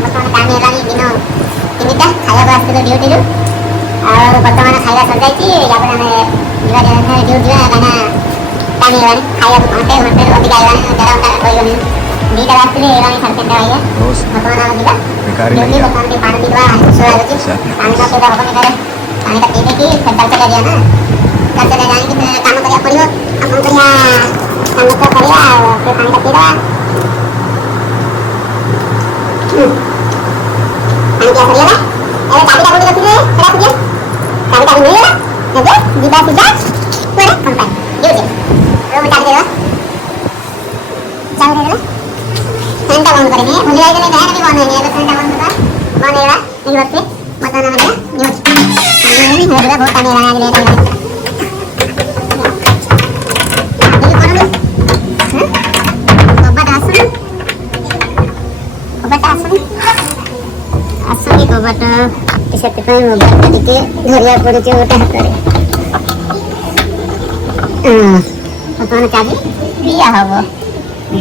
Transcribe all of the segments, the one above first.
ବର୍ତ୍ତମାନ ଟାଇମ୍ ହେଲାଣି ଦିନ 3ଟା ଖାଇବାକୁ ଆସିଥିଲୁ ଡ୍ୟୁଟିରୁ। ଆଉ ବର୍ତ୍ତମାନ ଖାଇବା ସରିଯାଇଛି। ତାପରେ ଆମେ ଯିବା ଡ୍ୟୁଟି ଯିବା କାହିଁକିନା ଟାଇମ୍ ହେଇଗଲାଣି ଖାଇବାକୁ ଘଣ୍ଟେରୁ ଅଧିକା ହେଇଗଲାଣି। 1.5 ଘଣ୍ଟା କହିବନି 2ଟା ଆସିଥିଲେ ହେଇଗଲାଣି 3:30 ହେଇଗଲା। ବର୍ତ୍ତମାନ ଆମେ ଯିବା ଡ୍ୟୁଟି। ବର୍ତ୍ତମାନ ଟିକେ ପାଣି ପିଇବା ଶୋୟା ହେଉଛି। ପାଣି ନ ପିଇବା ହେବନି ଘରେ। ପାଣିଟା ପିଇ ଦେଇକି ଚାଲିଚାଲିକା ଯିବା ନା। ଚାଲିଚାଲିକା ଯାଇକି କାମ କରିବାକୁ ପଡ଼ିବ। ଆଉ କ'ଣ କରିବା କାମ ତ କରିବା ଆଉ ସେ ପାଣିଟା ପିଇଦେବା। ପାଣି ପିଆ ସରିଗଲା। ଏବେ ଚାବିଟା କୋଉଠି ରଖିଲେ ସେଟା ଖୋଜିବା। ଚାବିଟା ମିଳିଗଲା। ଏବେ ଯିବା ସିଧା କୁଆଡ଼େ କମ୍ପାନୀ ଡ୍ୟୁଟି। ରୁମ୍ ଚାବି ଦେଇଦେବା। ଚାବି ଦେଇଦେଲେ ଫ୍ୟାନ୍ଟା ବନ୍ଦ କରିନି। ଭୁଲି ଯାଇଥିଲି ଫ୍ୟାନ୍ ବି ବନ୍ଦ ହେଇନି। ଏବେ ଫ୍ୟାନ୍ଟା ବନ୍ଦ କରିଦେବା। ବନ୍ଦ ହେଇଗଲା। ଏଠି ବସିଛି। ବର୍ତ୍ତମାନ ଆମେ ଯିବା ଡ୍ୟୁଟି। ପାଣି ହେଇନି ଯିବା। ବହୁତ ଟାଇମ୍ ହେଇଗଲାଣି। ଆଜି ଲେଟ୍ ହେଇଗଲାଣି। କବାଟ ଆସୁନି। କବାଟ ସେଥିପାଇଁ ମୋବାଇଲଟା ଟିକେ ଧରିବାକୁ ପଡୁଛି ଗୋଟେ ହାତରେ। ବର୍ତ୍ତମାନ ଚାବି ଦିଆ ହବ।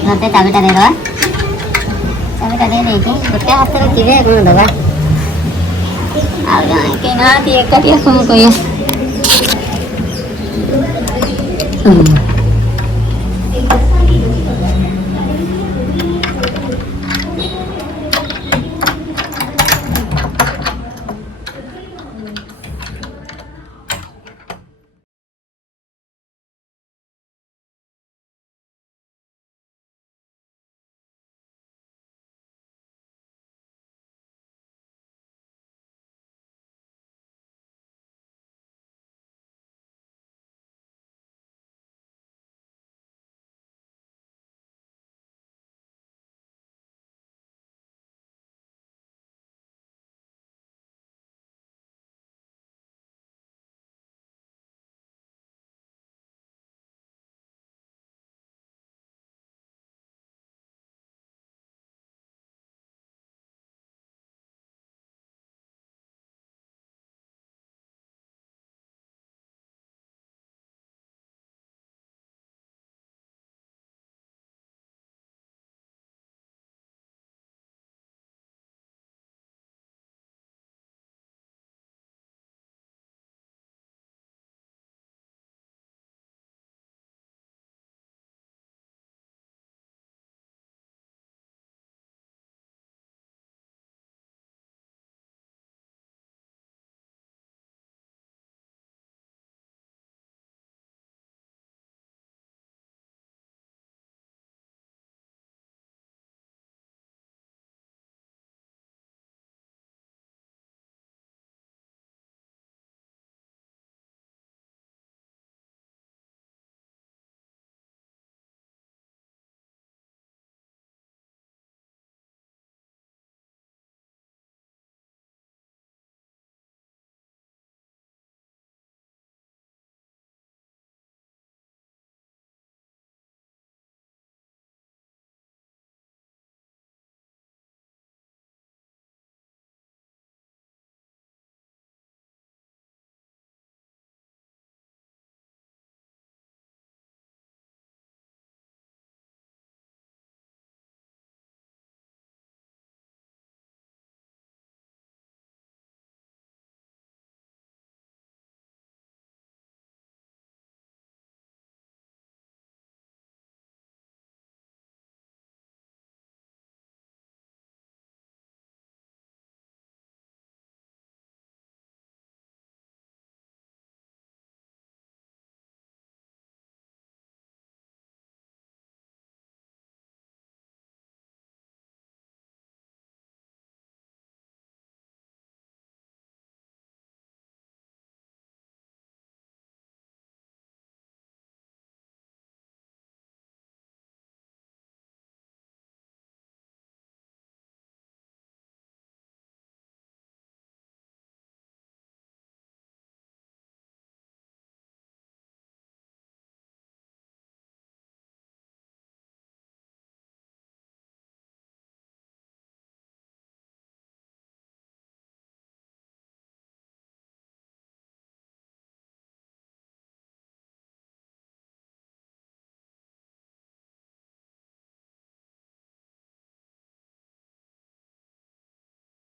ମତେ ଚାବିଟା ଦେଇଦବା। ଚାବିଟା ଦେଇକି ଗୋଟେ ହାତରେ ଥିବେ କ'ଣ ଦେବା। ଆଉ ଜଣେ କେହି ନାହାନ୍ତି ଏକାଟିଆ କ'ଣ କରିବା।